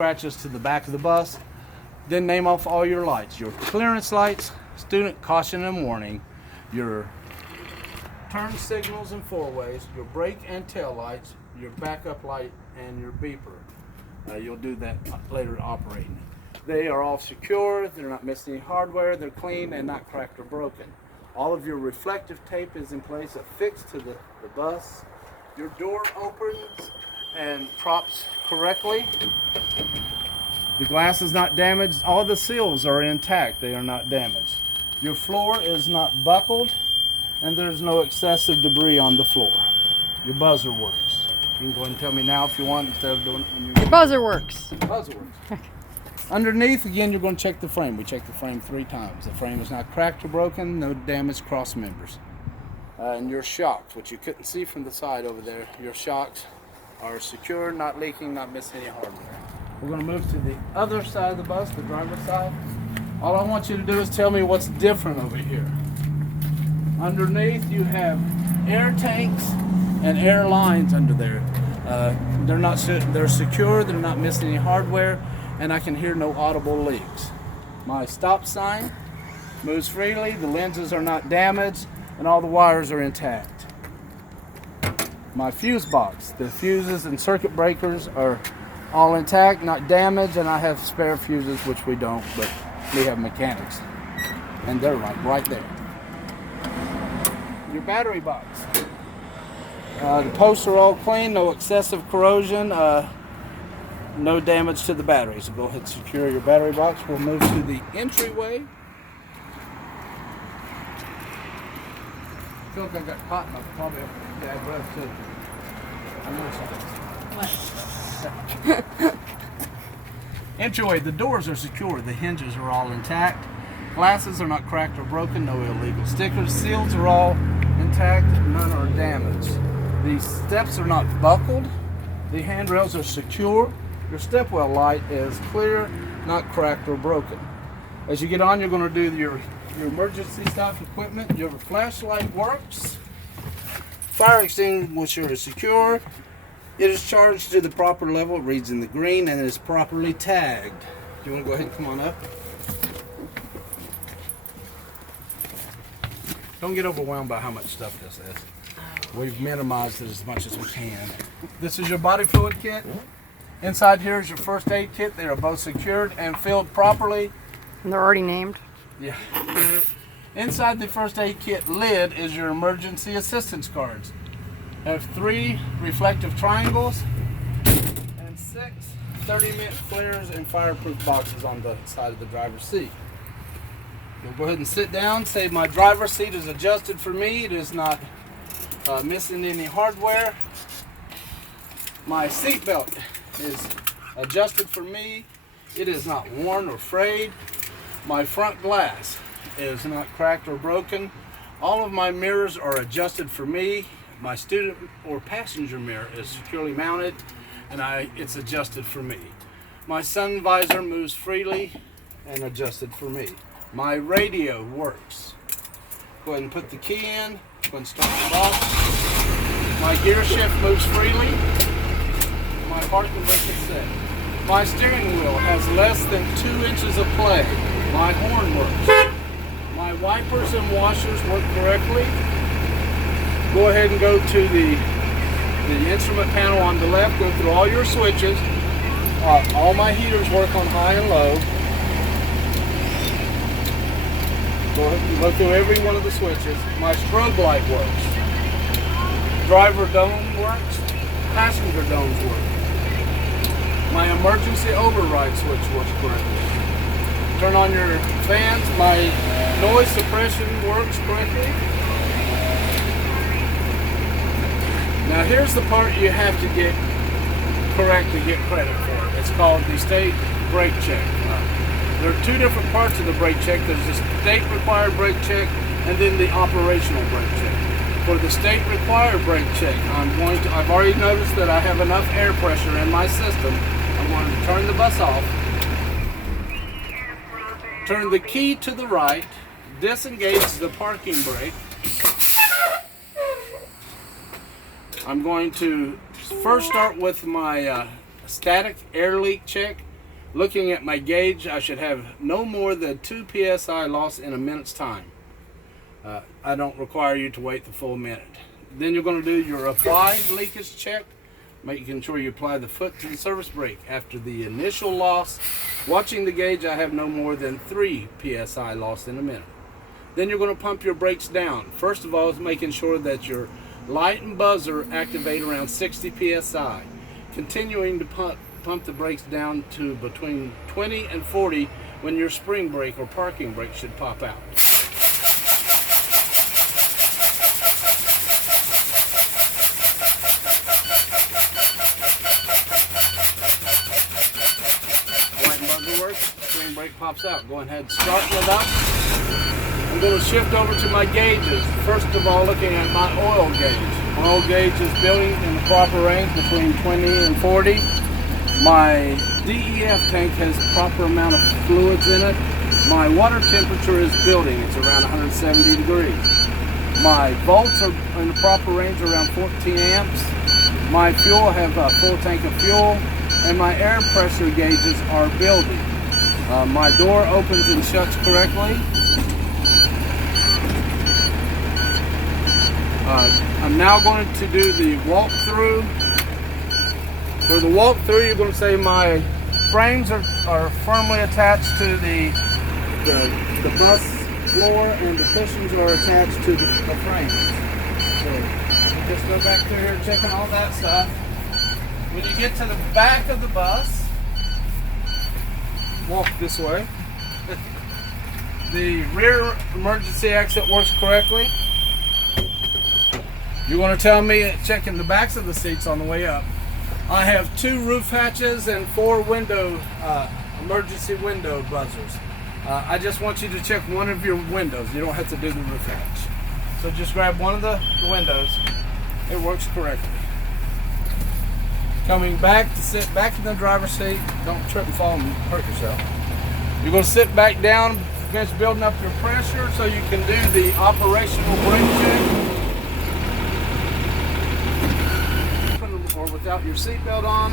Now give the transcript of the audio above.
scratches to the back of the bus. Then name off all your lights. Your clearance lights, student caution and warning, your turn signals and four-ways, your brake and tail lights, your backup light, and your beeper. You'll do that later operating. They are all secure, they're not missing any hardware, they're clean and not cracked or broken. All of your reflective tape is in place, affixed to the bus. Your door opens and props correctly. The glass is not damaged. All the seals are intact. They are not damaged. Your floor is not buckled, and there's no excessive debris on the floor. Your buzzer works. You can go ahead and tell me now if you want, instead of doing it when you're... Your buzzer works. Buzzer works. Underneath, again, you're going to check the frame. We check the frame 3 times. The frame is not cracked or broken, no damaged cross members. And your shocks, which you couldn't see from the side over there, your shocks are secure, not leaking, not missing any hardware. We're going to move to the other side of the bus, the driver's side. All I want you to do is tell me what's different over here. Underneath, you have air tanks and air lines under there. They're secure, they're not missing any hardware, and I can hear no audible leaks. My stop sign moves freely, the lenses are not damaged, and all the wires are intact. My fuse box, the fuses and circuit breakers are all intact, not damaged, and I have spare fuses, which we don't, but we have mechanics. And they're right there. Your battery box. The posts are all clean, no excessive corrosion, no damage to the battery. So go ahead and secure your battery box. We'll move to the entryway. I feel like I got caught in a probably a bad breath too. I know something. Entryway, the doors are secure. The hinges are all intact. Glasses are not cracked or broken. No illegal stickers. Seals are all intact. None are damaged. The steps are not buckled. The handrails are secure. Your stepwell light is clear, not cracked or broken. As you get on, you're going to do your emergency stop equipment. Your flashlight works. Fire extinguisher is secure. It is charged to the proper level. It reads in the green and it is properly tagged. You want to go ahead and come on up? Don't get overwhelmed by how much stuff this is. We've minimized it as much as we can. This is your body fluid kit. Inside here is your first aid kit. They are both secured and filled properly. And they're already named? Yeah. Inside the first aid kit lid is your emergency assistance cards. I have 3 reflective triangles and 6 30-minute flares and fireproof boxes on the side of the driver's seat. You'll go ahead and sit down. Say my driver's seat is adjusted for me. It is not missing any hardware. My seat belt is adjusted for me. It is not worn or frayed. My front glass is not cracked or broken. All of my mirrors are adjusted for me. My student or passenger mirror is securely mounted and it's adjusted for me. My sun visor moves freely and adjusted for me. My radio works. Go ahead and put the key in. Go ahead and start the box. My gear shift moves freely. My parking brake is set. My steering wheel has less than 2 inches of play. My horn works. My wipers and washers work correctly. Go ahead and go to the instrument panel on the left. Go through all your switches. All my heaters work on high and low. Go ahead and go through every one of the switches. My strobe light works. Driver dome works. Passenger domes work. My emergency override switch works correctly. Turn on your fans. My noise suppression works correctly. Now here's the part you have to get correct to get credit for. It's called the state brake check. There are 2 different parts of the brake check. There's the state required brake check and then the operational brake check. For the state required brake check, I've already noticed that I have enough air pressure in my system. I'm going to turn the bus off. Turn the key to the right, disengage the parking brake. I'm going to first start with my static air leak check. Looking at my gauge, I should have no more than 2 psi loss in a minute's time. I don't require you to wait the full minute. Then you're going to do your applied leakage check, making sure you apply the foot to the service brake. After the initial loss, watching the gauge, I have no more than 3 psi lost in a minute. Then you're going to pump your brakes down. First of all, is making sure that your light and buzzer activate around 60 psi. Continuing to pump the brakes down to between 20 and 40 when your spring brake or parking brake should pop out. Light and buzzer works, spring brake pops out. Go ahead and start it up. I'm going to shift over to my gauges. First of all, looking at my oil gauge. My oil gauge is building in the proper range between 20 and 40. My DEF tank has the proper amount of fluids in it. My water temperature is building. It's around 170 degrees. My volts are in the proper range, around 14 amps. My fuel, I have a full tank of fuel. And my air pressure gauges are building. My door opens and shuts correctly. I'm now going to do the walkthrough. For the walkthrough, you're going to say my frames are firmly attached to the bus floor, and the cushions are attached to the frames. So we'll just go back through here checking all that stuff. When you get to the back of the bus, walk this way. The rear emergency exit works correctly. You're going to tell me, checking the backs of the seats on the way up. I have 2 roof hatches and 4 window emergency window buzzers. I just want you to check one of your windows. You don't have to do the roof hatch. So just grab one of the windows. It works correctly. Coming back to sit back in the driver's seat. Don't trip and fall and hurt yourself. You're going to sit back down, finish building up your pressure so you can do the operational brake check. Or without your seatbelt on.